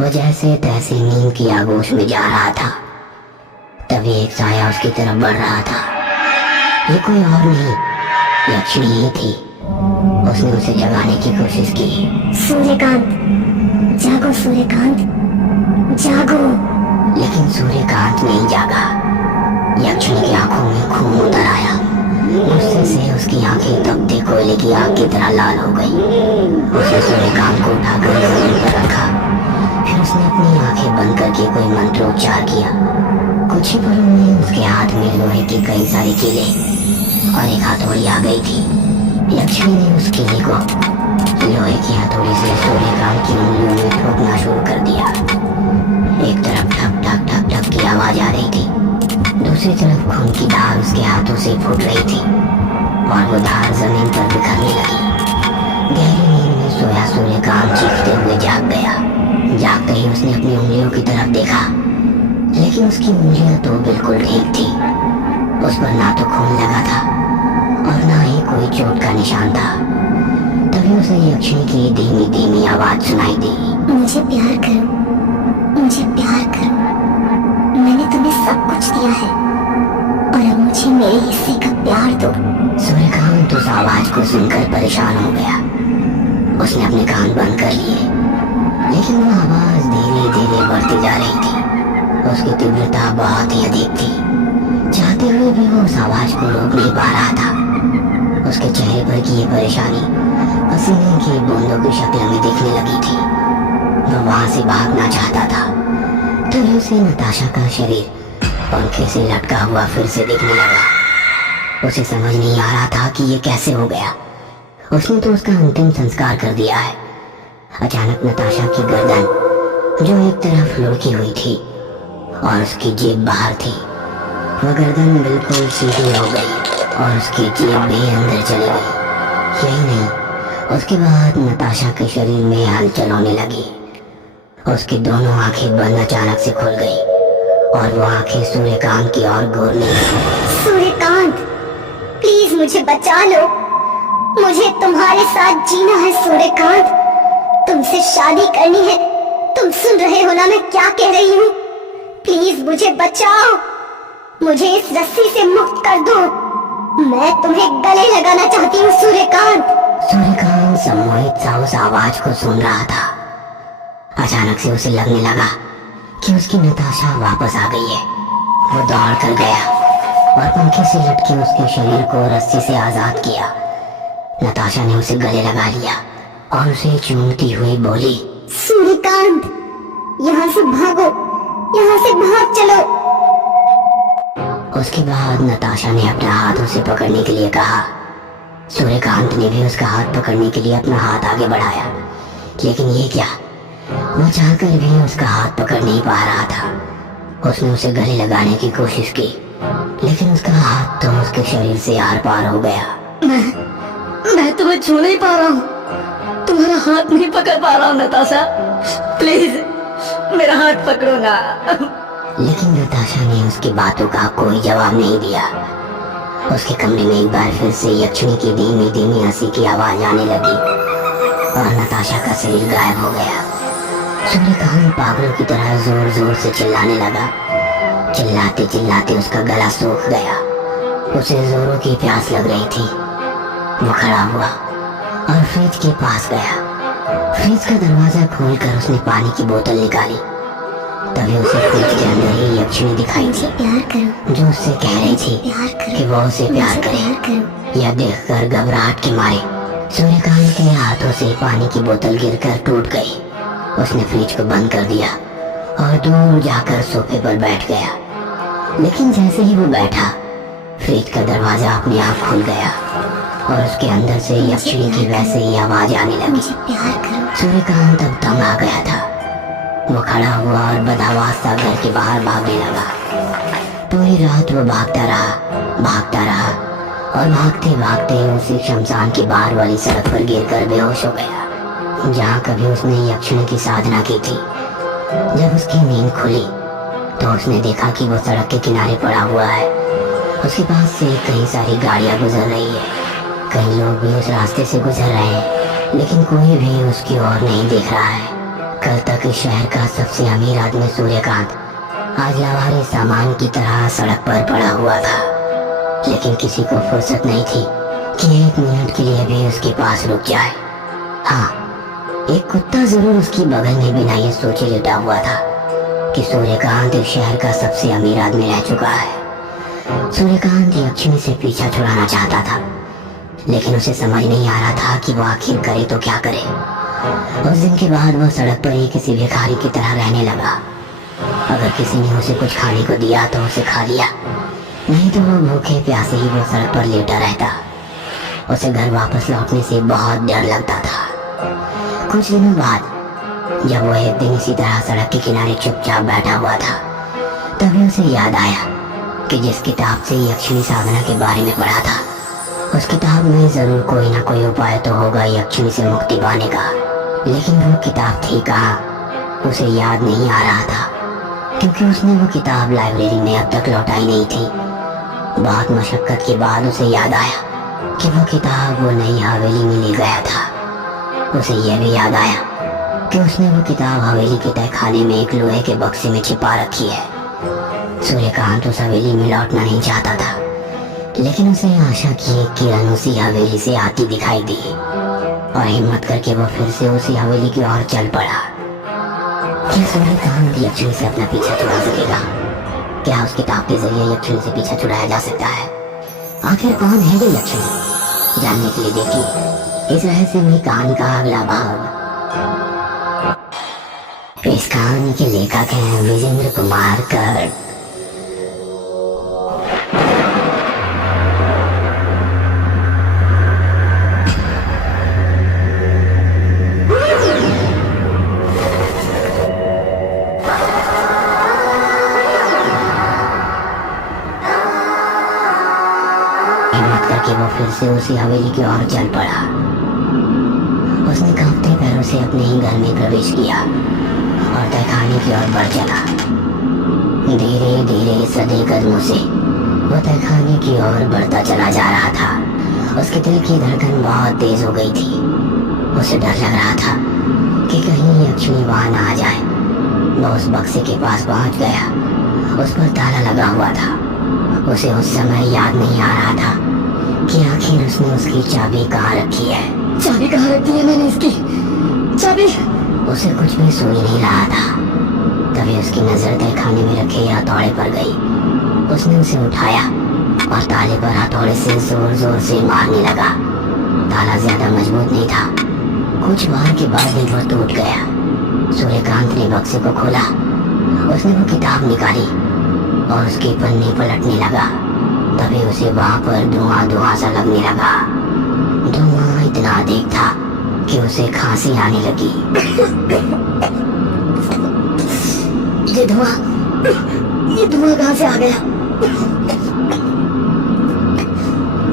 वो जैसे तैसे नींद की आगोश में जा रहा था, तभी एक साया उसकी तरफ बढ़ रहा था। ये कोई और नहीं, यक्षिणी ही थी। उसने उसे जगाने की कोशिश की। सूर्यकांत, जागो सूर्यकांत, जागो। लेकिन सूर्यकांत नहीं जागा। यक्षिणी की आंखों में खून उतर आया। गुस्से से उसकी आंखें तपते कोयले की आग की तरह लाल हो गई। उसने सूर्यकांत को उठाकर जमीन पर रखा। फिर उसने अपनी आंखें बंद करके कोई मंत्रोच्चार किया। कुछ ही पलों में उसके हाथ में लोहे की कई सारी कीलें और एक हथौड़ी आ गई थी। यक्षिणी ने उस कीले को लोहे की हथौड़ी से सूर्यकांत की उंगलियों में ठोकना शुरू कर दिया। एक तरफ ठक ठक ठक ठक की आवाज आ रही थी, दूसरी तरफ खून की धार उसके हाथों से फूट रही थी और वो धार जमीन पर बिखरने लगी। गहरी नींद में सोया सूर्यकांत चीखते हुए जाग गया। जागते ही उसने अपनी उंगलियों की तरफ देखा, लेकिन उसकी उंगलियां तो बिल्कुल ठीक थी। उस पर ना तो खून लगा था और ना ही कोई चोट का निशान था। तभी उसे यक्षिणी की धीमी धीमी आवाज सुनाई दी। मुझे प्यार करो, मुझे प्यार करो। मैंने तुम्हें सब कुछ दिया है और अब मुझे मेरे हिस्से का प्यार दो। सूर्यकांत उस आवाज को सुनकर परेशान हो गया। उसने अपने कान बंद कर लिए, लेकिन वो आवाज धीरे धीरे बढ़ती जा रही थी। उसकी तीव्रता बहुत ही अधिक थी। चाहते हुए भी वो उस आवाज को रोक नहीं पा रहा था। उसके चेहरे पर की ये परेशानी पसीने की बूंदों की शक्ल में दिखने लगी थी। वो वहां से भागना चाहता था, तभी उसे नताशा का शरीर पंखे से लटका हुआ फिर से दिखने लगा। उसे समझ नहीं आ रहा था कि ये कैसे हो गया। उसने तो उसका अंतिम संस्कार कर दिया है। अचानक नताशा की गर्दन, जो एक तरफ लुढ़की हुई थी और उसकी जेब बाहर थी, वह गर्दन बिल्कुल सीधी हो गई और उसकी जेब भी अंदर चली गई। यही नहीं, उसके बाद नताशा के शरीर में हलचल होने लगी। उसकी दोनों आंखें बंद अचानक से खुल गई और वो आंखें सूर्यकांत की ओर घूरने लगी। सूर्यकांत, प्लीज मुझे बचा लो। मुझे तुम्हारे साथ जीना है सूर्यकांत। तुमसे शादी करनी है। तुम सुन रहे हो ना मैं क्या कह रही हूँ? प्लीज मुझे बचाओ। मुझे इस रस्सी से मुक्त कर दो। मैं तुम्हें गले लगाना चाहती हूँ सूर्यकांत। सूर्यकांत सम्मोहित सा उस आवाज को सुन रहा था। अचानक से उसे लगने लगा कि उसकी नताशा वापस आ गई है। वो दौड़ कर गया और पंखे से लटके उसके शरीर को रस्सी से आजाद किया। नताशा ने उसे गले लगा लिया और उसे चूमती हुई बोली, सूर्यकांत, यहाँ से भागो, यहाँ से भाग चलो। उसके बाद नताशा ने अपना हाथ उसे पकड़ने के लिए कहा। सूर्यकांत ने भी उसका हाथ पकड़ने के लिए अपना हाथ आगे बढ़ाया, लेकिन ये क्या, वो चाहकर भी उसका हाथ पकड़ नहीं पा रहा था। उसने उसे गले लगाने की कोशिश की, लेकिन उसका हाथ तो उसके शरीर से आर पार हो गया। मैं तुम्हें छू नहीं पा रहा हूँ, तुम्हारा हाथ नहीं पकड़ पा रहा हूँ नताशा, प्लीज मेरा हाथ पकड़ो ना। लेकिन नताशा ने उसकी बातों का कोई जवाब नहीं दिया। उसके कमरे में एक बार फिर से यक्षिणी की धीमी धीमी हंसी की आवाज आने लगी और नताशा का शरीर गायब हो गया। सूर्यकांत पागलों की तरह जोर जोर से चिल्लाने लगा। चिल्लाते चिल्लाते उसका गला सूख गया। उसे जोरों की प्यास लग रही थी। वो खड़ा हुआ और फ्रिज के पास गया। फ्रिज का दरवाजा खोलकर उसने पानी की बोतल निकाली। तभी उसे फ्रिज के अंदर ही यक्षिणी दिखाई मुझे थी, प्यार करो, जो उससे कह रही थी प्यार करो, कि वो उसे प्यार मुझे करे। प्यार करो। यह देखकर घबराहट के मारे सूर्यकांत के हाथों से पानी की बोतल गिरकर टूट गई। उसने फ्रिज को बंद कर दिया और दूर जाकर सोफे पर बैठ गया। लेकिन जैसे ही वो बैठा, फ्रिज का दरवाजा अपने आप खुल गया और उसके अंदर से यक्षिणी की वैसे ही आवाज आने लगी। मुझे प्यार करो। सूर्यकांत अब तंग आ गया था। वो खड़ा हुआ और बदहवास सा घर के बाहर भागने लगा। पूरी रात वो भागता रहा और भागते भागते उसी शमशान के बाहर वाली सड़क पर गिरकर बेहोश हो गया, जहाँ कभी उसने यक्षिणी की साधना की थी। जब उसकी नींद खुली तो उसने देखा कि वो सड़क के किनारे पड़ा हुआ है। उसके पास से कई सारी गाड़ियां गुजर रही है। कई लोग भी उस रास्ते से गुजर रहे हैं, लेकिन कोई भी उसकी ओर नहीं देख रहा है। कल तक इस शहर का सबसे अमीर आदमी सूर्यकांत आज लवारे सामान की तरह सड़क पर पड़ा हुआ था। लेकिन किसी को फुर्सत नहीं थी कि एक मिनट के लिए भी उसके पास रुक जाए। हाँ, एक कुत्ता जरूर उसकी बगल में बिना ये सोचे लेटा हुआ था कि सूर्यकांत इस शहर का सबसे अमीर आदमी रह चुका है। सूर्यकांत यक्षिणी से पीछा छुड़ाना चाहता था, लेकिन उसे समझ नहीं आ रहा था कि वो आखिर करे तो क्या करे। उस दिन के बाद वो सड़क पर ही किसी भिखारी की तरह रहने लगा। अगर किसी ने उसे कुछ खाने को दिया तो उसे खा लिया, नहीं तो वो भूखे प्यासे ही वो सड़क पर लेटा रहता। उसे घर वापस लौटने से बहुत डर लगता था। कुछ दिनों बाद जब वो एक दिन इसी तरह सड़क के किनारे चुपचाप बैठा हुआ था, तभी उसे याद आया कि जिस किताब से यक्षिणी साधना के बारे में पढ़ा था, उस किताब में जरूर कोई ना कोई उपाय तो होगा यक्षिणी से मुक्ति पाने का। लेकिन वो किताब थी कहाँ, उसे याद नहीं आ रहा था, क्योंकि उसने वो किताब लाइब्रेरी में अब तक लौटाई नहीं थी। बहुत मशक्कत के बाद उसे याद आया कि वो किताब वो नई हवेली में ले गया था। उसे यह भी याद आया कि उसने वो किताब हवेली के तहखाने में एक लोहे के बक्से में छिपा रखी है। सूर्यकांत उस हवेली में लौटना नहीं चाहता था, लेकिन उसे आशा की एक किरण उसी हवेली से आती दिखाई दी और हिम्मत करके वो फिर से उसी हवेली की ओर चल पड़ा। क्या सूर्यकांत यक्षिणी से अपना पीछा छुड़ा सकेगा? क्या उस किताब के जरिए यक्षिणी से पीछा छुड़ाया जा सकता है? आखिर कौन है ये यक्षिणी? जानने के लिए देखिए इस रहस्यमयी कहानी का अगला भाग। इस कहानी के लेखक हैं विजेंद्र कुमार कर्ड। हिम्मत करके वो फिर से उसी हवेली की ओर चल पड़ा। उसने कांपते पैरों से अपने ही घर में प्रवेश किया और तहखाने की ओर बढ़ चला। धीरे धीरे सधे कदमों से वो तहखाने की ओर बढ़ता चला जा रहा था। उसके दिल की धड़कन बहुत तेज हो गई थी। उसे डर लग रहा था कि कहीं यक्षिणी वहां ना आ जाए। वो उस बक्से के पास पहुंच गया। उस पर ताला लगा हुआ था। उसे उस समय याद नहीं आ रहा था कि आखिर उसने उसकी चाबी कहाँ रखी है। चाबी कहाँ रखी है मैंने इसकी चाबी? उसे कुछ भी सूझ नहीं रहा था। तभी उसकी नजर तहखाने में रखे हथौड़े पर गई। उसने उसे उठाया और ताले पर हथौड़े से जोर जोर से मारने लगा। ताला ज्यादा मजबूत नहीं था कुछ बार के बाद दिलबर टूट गया। सूर्यकांत ने बक्से को खोला, उसने वो किताब निकाली और उसके पन्ने पलटने लगा। तभी उसे वहां पर धुआं धुआं सा लगने लगा। धुआं इतना अधिक था कि उसे खांसी आने लगी। ये धुआं कहाँ से आ गया?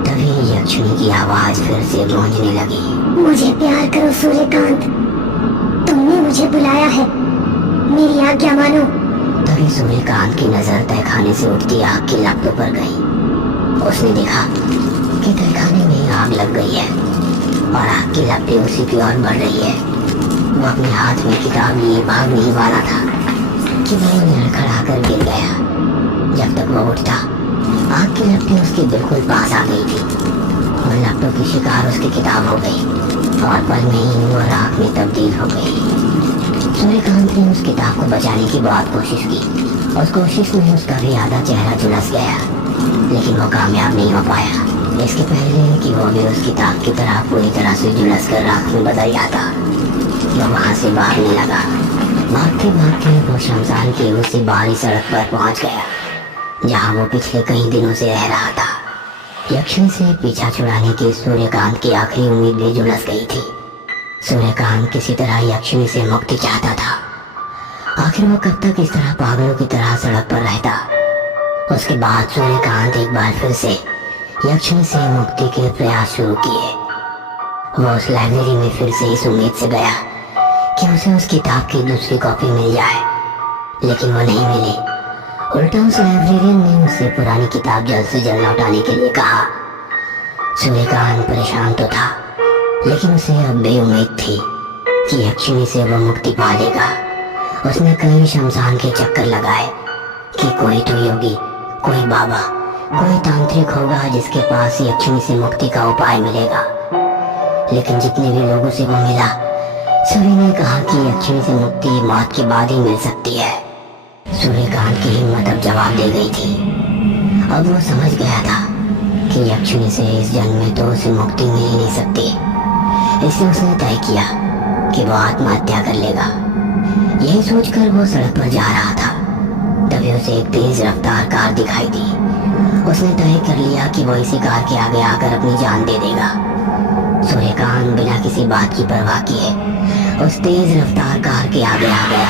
तभी यक्षिणी की आवाज फिर से गूंजने लगी। मुझे प्यार करो सूर्यकांत, तुमने मुझे बुलाया है, मेरी आज्ञा मानो। तभी सूर्यकांत की नजर तहखाने से उठती आग की लपटों पर गई। उसने देखा कि तहखाने में आग लग गई है और आग की लपटें उसी की ओर बढ़ रही है। वो अपने हाथ में किताब लिए भागने ही वाला था कि वो लड़खड़ा कर गिर गया। जब तक वो उठता, आग की लपटें उसके बिल्कुल पास आ गई थी और लपटों की शिकार उसकी किताब हो गई और पल में ही वो राख में तब्दील हो गई। सूर्यकांत ने उस किताब को बचाने की बहुत कोशिश की। उस कोशिश में उसका भी आधा चेहरा झुलस गया, लेकिन वो कामयाब नहीं हो पाया। इसके पहले कि वो भी उस किताब की तरह पूरी तरह से झुलस कर राख में बदल जाता, वो वहां से भागने लगा। भागते भागते वो शमशान की उसी बाहरी सड़क पर पहुंच गया जहां वो पिछले कई दिनों से रह रहा था। यक्षिणी से पीछा छुड़ाने की सूर्यकांत की आखिरी उम्मीद भी झुलस गई थी। सूर्यकांत किसी तरह यक्षिणी से मुक्ति चाहता था। आखिर वो कब तक इस तरह पागलों की तरह सड़क पर रहता? उसके बाद सूर्यकांत एक बार फिर से यक्षिणी से मुक्ति के प्रयास शुरू किए। वो उस लाइब्रेरी में फिर से इस उम्मीद से गया कि उसे उस किताब की दूसरी कॉपी मिल जाए, लेकिन वो नहीं मिली। उल्टा उस लाइब्रेरियन ने उससे पुरानी किताब जल्द से जल्द लौटाने के लिए कहा। सूर्यकांत परेशान तो था, लेकिन उसे अब बेउम्मीद थी कि यक्षिणी से वो मुक्ति पा लेगा। उसने कई शमशान के चक्कर लगाए कि कोई तो योगी, कोई बाबा, कोई तांत्रिक होगा जिसके पास यक्षिणी से मुक्ति का उपाय मिलेगा। लेकिन जितने भी लोगों से वो मिला, सभी ने कहा कि यक्षिणी से मुक्ति मौत के बाद ही मिल सकती है। सूर्यकांत की हिम्मत अब जवाब दे गई थी। अब वो समझ गया था कि यक्षिणी से इस जन्म में तो उसे मुक्ति मिल ही नहीं सकती। इसलिए उसने तय किया कि वो आत्महत्या कर लेगा। यही सोचकर वो सड़क पर जा रहा था, तभी उसे एक तेज रफ्तार कार दिखाई दी। उसने तय कर लिया कि वो इसी कार के आगे आकर अपनी जान दे देगा। सूर्यकांत बिना किसी बात की परवाह किए उस तेज रफ्तार कार के आगे आ गया।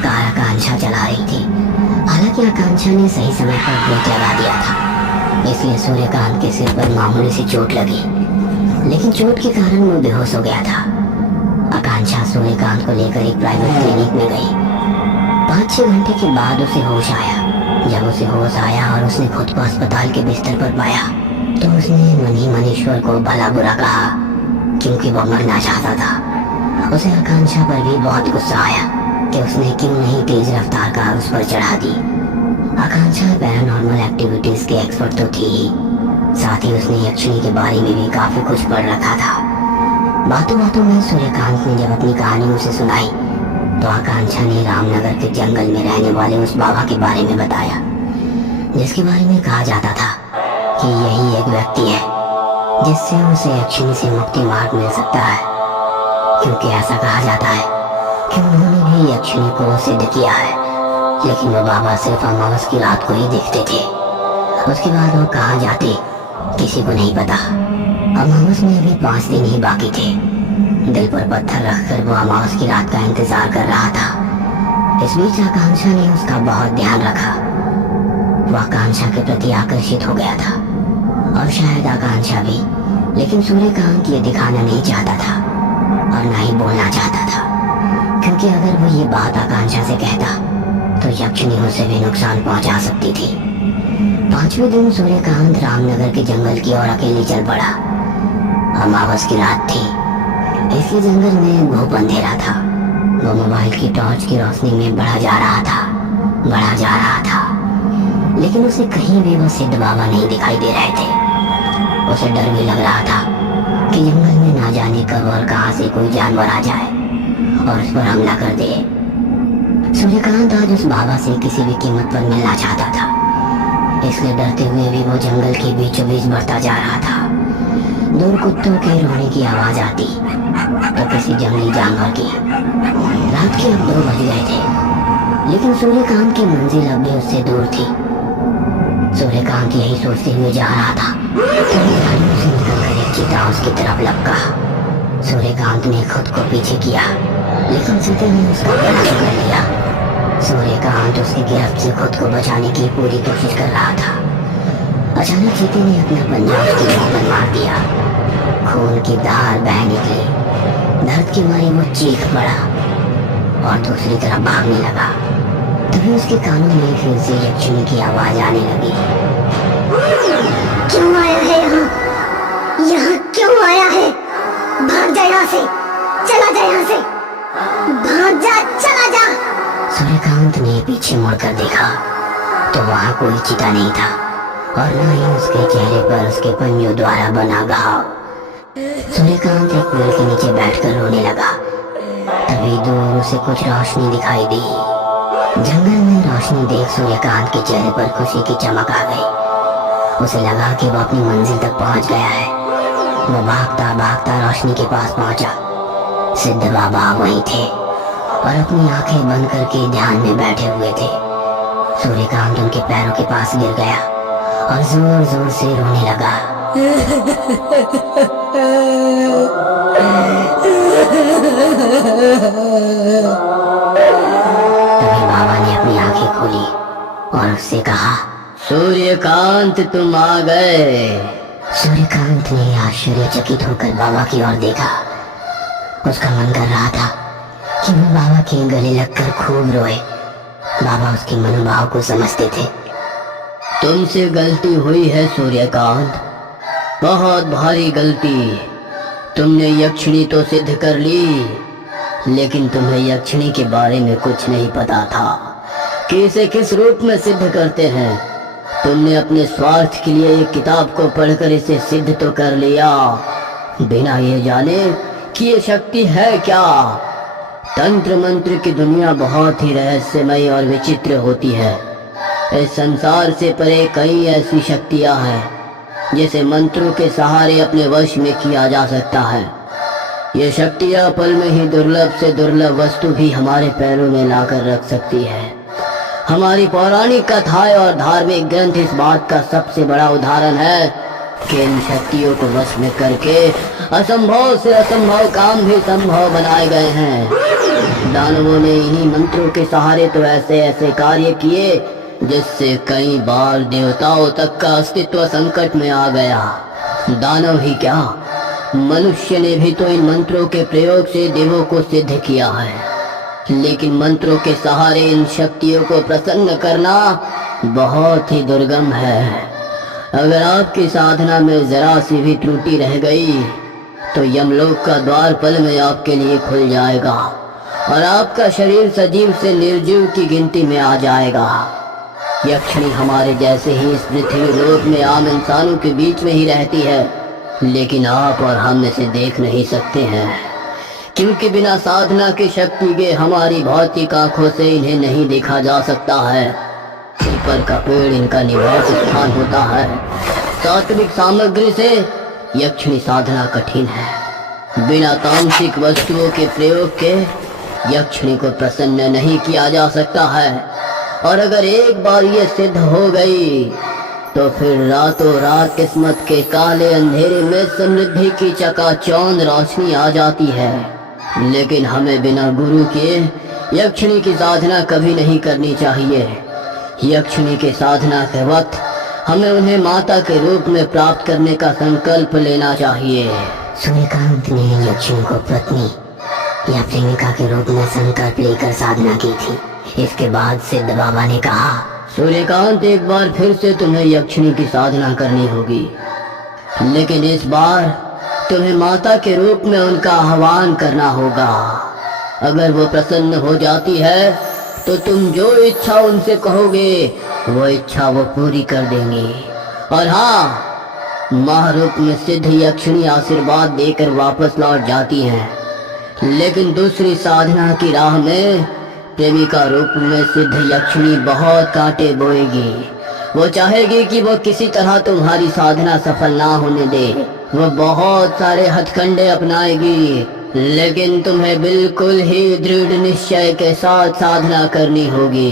कार आकांक्षा चला रही थी। हालांकि आकांक्षा ने सही समय पर ब्रेक लगा दिया था, इसलिए सूर्यकांत के सिर पर मामूली सी चोट लगी, लेकिन चोट के कारण वो बेहोश हो गया था। आकांक्षा सूर्यकांत को लेकर एक प्राइवेट क्लिनिक में गई। 5-6 घंटे के बाद उसे होश आया। जब उसे होश आया और उसने खुद को अस्पताल के बिस्तर पर पाया, तो उसने मन ही मन ईश्वर को भला बुरा कहा, क्योंकि वो मरना चाहता था। उसे आकांक्षा पर भी बहुत गुस्सा आया कि उसने क्यों नहीं तेज रफ्तार कार उस पर चढ़ा दी। आकांक्षा पैरानॉर्मल एक्टिविटीज के एक्सपर्ट तो थी ही, साथ ही उसने यक्षिणी के बारे में भी काफी कुछ पढ़ रखा था। बातों बातों में सूर्यकांत ने जब अपनी कहानी उसे सुनाई, तो आकांक्षा ने रामनगर के जंगल में रहने वाले उस बाबा के बारे में बताया, जिसके बारे में कहा जाता था कि यही एक व्यक्ति है जिससे उसे यक्षिणी से मुक्ति मार्ग मिल सकता है, क्योंकि ऐसा कहा जाता है कि उन्होंने भी यक्षिणी को सिद्ध किया है, लेकिन वो बाबा सिर्फ अमावस की रात को ही दिखते थे। उसके बाद वो कहाँ जाते किसी को नहीं पता। अमावस में भी 5 दिन ही बाकी थे। दिल पर पत्थर रखकर वो अमावस की रात का इंतजार कर रहा था। इस बीच आकांक्षा ने उसका बहुत ध्यान रखा। वो आकांक्षा के प्रति आकर्षित हो गया था, और शायद आकांक्षा भी, लेकिन सूर्यकांत ये दिखाना नहीं चाहता था और ना ही बोलना चाहता था, क्योंकि अगर वो ये बात आकांक्षा से कहता तो यक्षिणी उसे भी नुकसान पहुंचा सकती थी। 5वें दिन सूर्यकांत रामनगर के जंगल की ओर अकेले चल पड़ा। अमावस की रात थी, इसलिए जंगल में घोप अंधेरा था। वो मोबाइल की टॉर्च की रोशनी में बढ़ा जा रहा था, लेकिन उसे कहीं भी वो सिद्ध बाबा नहीं दिखाई दे रहे थे। उसे डर भी लग रहा था कि जंगल में ना जाने कब और कहां से कोई जानवर आ जाए और उस पर हमला कर दे। सूर्यकांत आज उस बाबा से किसी भी कीमत पर मिलना चाहता था, इसलिए डरते हुए भी वो जंगल के बीचों बीच बढ़ता जा रहा था। दूर कुत्तों के रोने की आवाज आती, तो किसी जंगली जानवर की। रात के अब 2 बज गए थे, लेकिन सूर्यकांत की मंजिल अब भी उससे दूर थी। सूर्यकांत यही सोचते हुए जा रहा था, तभी झाड़ियों से निकलकर एक चीता उसकी तरफ लपका। सूर्यकांत ने खुद को पीछे किया, लेकिन चीते ने उसका गला पकड़ लिया। सूर्यकांत उसकी गिरफ्त से खुद को बचाने की पूरी कोशिश कर रहा था। अचानक चीते ने अपना पंजा उसके मुंह पर मार दिया। खून की धार बह निकली। दर्द के मारे वो चीख पड़ा और दूसरी तरफ भागने लगा। तभी उसके कानों में फिर से यक्षिणी की आवाज आने लगी। क्यों आया है यहाँ? यहाँ क्यों आया है? भाग जा यहाँ से, चला जा यहाँ से, भाग जा, चला जा। सूर्यकांत ने पीछे मुड़कर देखा तो वहाँ कोई चीता नहीं था और न ही उसके चेहरे पर उसके पंजों द्वारा बना घाव। सूर्यकांत एक पेड़ के नीचे बैठकर रोने लगा। तभी दूर उसे कुछ रोशनी दिखाई दी। जंगल में रोशनी देख सूर्यकांत के चेहरे पर खुशी की चमक आ गई। उसे लगा कि वो अपनी मंजिल तक पहुंच गया है। वो भागता भागता रोशनी के पास पहुंचा। सिद्ध बाबा वहीं थे और अपनी आंखें बंद करके ध्यान में बैठे हुए थे। सूर्यकांत उनके पैरों के पास गिर गया और जोर जोर से रोने लगा। तभी बाबा ने अपनी आंखें खोली और उससे कहा, सूर्यकांत तुम आ गए। सूर्यकांत ने आश्चर्यचकित होकर बाबा की ओर देखा। उसका मन कर रहा था कि वो बाबा के गले लगकर खूब रोए। बाबा उसके मनोभाव को समझते थे। तुमसे गलती हुई है सूर्यकांत, बहुत भारी गलती। तुमने यक्षिणी तो सिद्ध कर ली, लेकिन तुम्हें यक्षिणी के बारे में कुछ नहीं पता था कि इसे किस रूप में सिद्ध करते हैं। तुमने अपने स्वार्थ के लिए एक किताब को पढ़कर इसे सिद्ध तो कर लिया, बिना ये जाने कि ये शक्ति है क्या। तंत्र मंत्र की दुनिया बहुत ही रहस्यमय और विचित्र होती है। इस संसार से परे कई ऐसी शक्तियां हैं जिसे मंत्रों के सहारे अपने वश में किया जा सकता है। ये शक्तियां पल में ही दुर्लभ से दुर्लभ वस्तु भी हमारे पैरों में लाकर रख सकती है। हमारी पौराणिक कथाएं और धार्मिक ग्रंथ इस बात का सबसे बड़ा उदाहरण है कि इन शक्तियों को वश में करके असंभव से असंभव काम भी संभव बनाए गए हैं। दानवों ने इन्हीं मंत्रों के सहारे तो ऐसे ऐसे कार्य किए जिससे कई बार देवताओं तक का अस्तित्व संकट में आ गया। दानव ही क्या, मनुष्य ने भी तो इन मंत्रों के प्रयोग से देवों को सिद्ध किया है। लेकिन मंत्रों के सहारे इन शक्तियों को प्रसन्न करना बहुत ही दुर्गम है। अगर आपकी साधना में जरा सी भी त्रुटि रह गई तो यमलोक का द्वार पल में आपके लिए खुल जाएगा और आपका शरीर सजीव से निर्जीव की गिनती में आ जाएगा। यक्षिणी हमारे जैसे ही इस पृथ्वी लोक में आम इंसानों के बीच में ही रहती है, लेकिन आप और हम इसे देख नहीं सकते हैं, क्योंकि बिना साधना की शक्ति के हमारी भौतिक आंखों से इन्हें नहीं देखा जा सकता है। पीपल का पेड़ इनका निवास स्थान होता है। सात्विक सामग्री से यक्षिणी साधना कठिन है। बिना तामसिक वस्तुओं के प्रयोग के यक्षिणी को प्रसन्न नहीं किया जा सकता है, और अगर एक बार ये सिद्ध हो गई तो फिर रातों रात किस्मत के काले अंधेरे में समृद्धि की चकाचौंध रोशनी आ जाती है। लेकिन हमें बिना गुरु के यक्षिणी की साधना कभी नहीं करनी चाहिए। यक्षिणी के साधना के वक्त हमें उन्हें माता के रूप में प्राप्त करने का संकल्प लेना चाहिए। सूर्यकांत ने यक्षिणी को पत्नी या प्रेमिका के रूप में संकल्प लेकर साधना की थी। इसके बाद सिद्ध बाबा ने कहा, सूर्यकांत एक बार फिर से तुम्हें यक्षिणी की साधना करनी होगी, लेकिन इस बार तुम्हें माता के रूप में उनका आह्वान करना होगा। अगर वो प्रसन्न हो जाती है तो तुम जो इच्छा उनसे कहोगे वो इच्छा वो पूरी कर देंगी। और हाँ, महारूप में सिद्ध यक्षिणी आशीर्वाद देकर वापस लौट जाती हैं, लेकिन दूसरी साधना की राह में प्रेमिका रूप में सिद्ध यक्षिणी बहुत कांटे बोएगी। वो चाहेगी कि वो किसी तरह तुम्हारी साधना सफल ना होने दे। वो बहुत सारे हथकंडे अपनाएगी लेकिन तुम्हें बिल्कुल ही दृढ़ निश्चय के साथ साधना करनी होगी।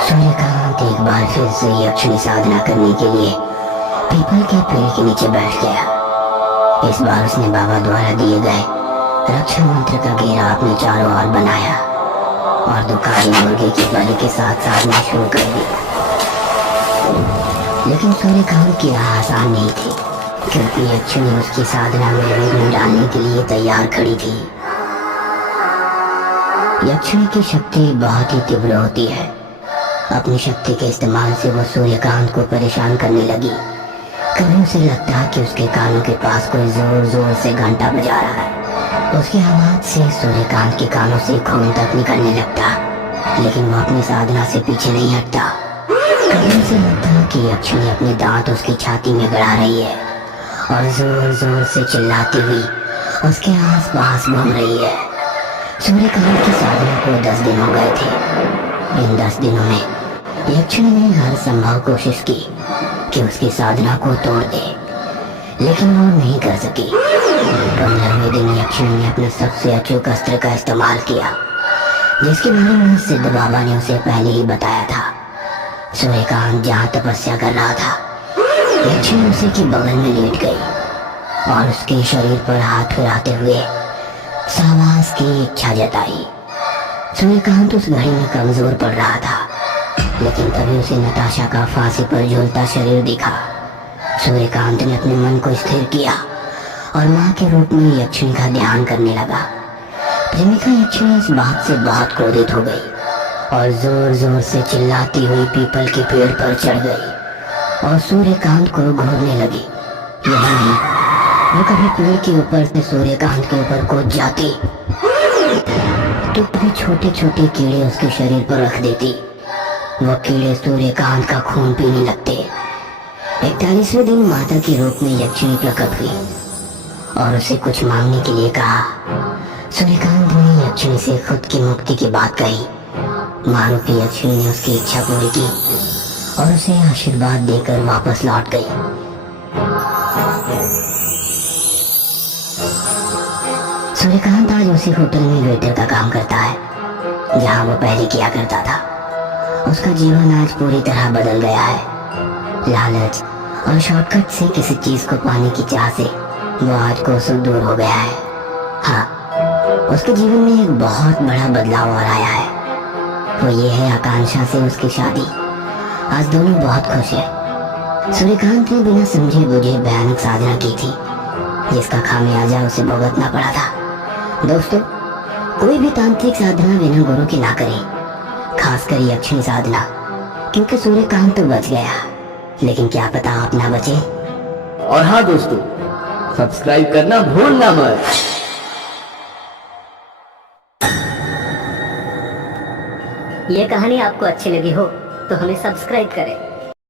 सूर्यकांत एक बार फिर से यक्षिणी साधना करने के लिए पीपल के पेड़ के नीचे बैठ गया। इस बार उसने बाबा द्वारा दिए गए रक्षा मंत्र का घेरा अपने चारों ओर बनाया और दुकानी मुर्गे की बलि के साथ साधना शुरू कर दी। लेकिन सूर्यकांत की राह आसान नहीं थी, क्योंकि यक्षिणी उसकी साधना में विघ्न डालने के लिए तैयार खड़ी थी। यक्षिणी की शक्ति बहुत ही तीव्र होती है। अपनी शक्ति के इस्तेमाल से वो सूर्यकांत को परेशान करने लगी। कभी उसे लगता कि उसके कानों के पास कोई जोर जोर से घंटा बजा रहा है। उसकी आवाज से सूर्यकांत के कानों से खून तक निकलने लगता, लेकिन वो अपनी साधना से पीछे नहीं हटता। कभी उसे लगता कि यक्षिणी अपने दांत उसकी छाती में गड़ा रही है और जोर जोर से चिल्लाती हुई उसके आस पास घूम रही है। सूर्यकांत की साधना को 10 दिन हो गए थे। इन 10 दिनों में यक्षिणी ने हर संभव कोशिश की कि उसकी साधना को तोड़ दे, लेकिन वो नहीं कर सकी। 15वें दिन यक्षिणी ने अपने सबसे अचूक अस्त्र का इस्तेमाल किया, जिसके बारे में सिद्ध बाबा ने उसे पहले ही बताया था। सूर्यकांत जहाँ तपस्या कर रहा था, यक्षिणी उसी के बगल में लेट गई और उसके शरीर पर हाथ फिराते हुए सहवास की इच्छा जताई। सूर्यकांत उस घड़ी में कमजोर पड़ रहा था, लेकिन तभी उसे नताशा का फांसी पर झूलता शरीर दिखा। सूर्यकांत ने अपने मन को स्थिर किया और माँ के रूप में यक्षिणी का ध्यान करने लगा। प्रेमिका यक्षिणी इस बात से बहुत क्रोधित हो गई और जोर जोर से चिल्लाती हुई पीपल के पेड़ पर चढ़ गई और सूर्यकांत को घूरने लगी। यही नहीं, वो कभी पेड़ के ऊपर से सूर्यकांत के ऊपर कूद जाती तो कभी छोटे छोटे कीड़े उसके शरीर पर रख देती। वो कीड़े सूर्यकांत का खून पीने लगते। 41वें दिन माता के रूप में यक्षिणी प्रकट हुई और उसे कुछ मांगने के लिए कहा। सूर्यकांत ने यक्षिणी से खुद की मुक्ति की बात कही। मारूपी यक्षिणी ने उसकी इच्छा पूरी की और उसे आशीर्वाद देकर वापस लौट गई। सूर्यकांत आज उसी होटल में वेटर का काम करता है जहां वो पहले किया करता था। उसका जीवन आज पूरी तरह बदल गया है। लालच और शॉर्टकट से किसी चीज को पाने की चाह से वो आज कोसों दूर हो गया है। हाँ, उसके जीवन में एक बहुत बड़ा बदलाव और आया है। वो ये है आकांक्षा से उसकी शादी। आज दोनों बहुत खुश है। सूर्यकांत ने बिना समझे बुझे भयानक साधना की थी, जिसका खामियाजा उसे भुगतना पड़ा था। दोस्तों, कोई भी तांत्रिक साधना बिना गुरु की ना करे, खासकर यक्षिणी साधना, क्योंकि सूर्यकांत तो बच गया, लेकिन क्या पता आप ना बचे। और हाँ दोस्तों, सब्सक्राइब करना भूलना मत। ये कहानी आपको अच्छी लगी हो तो हमें सब्सक्राइब करें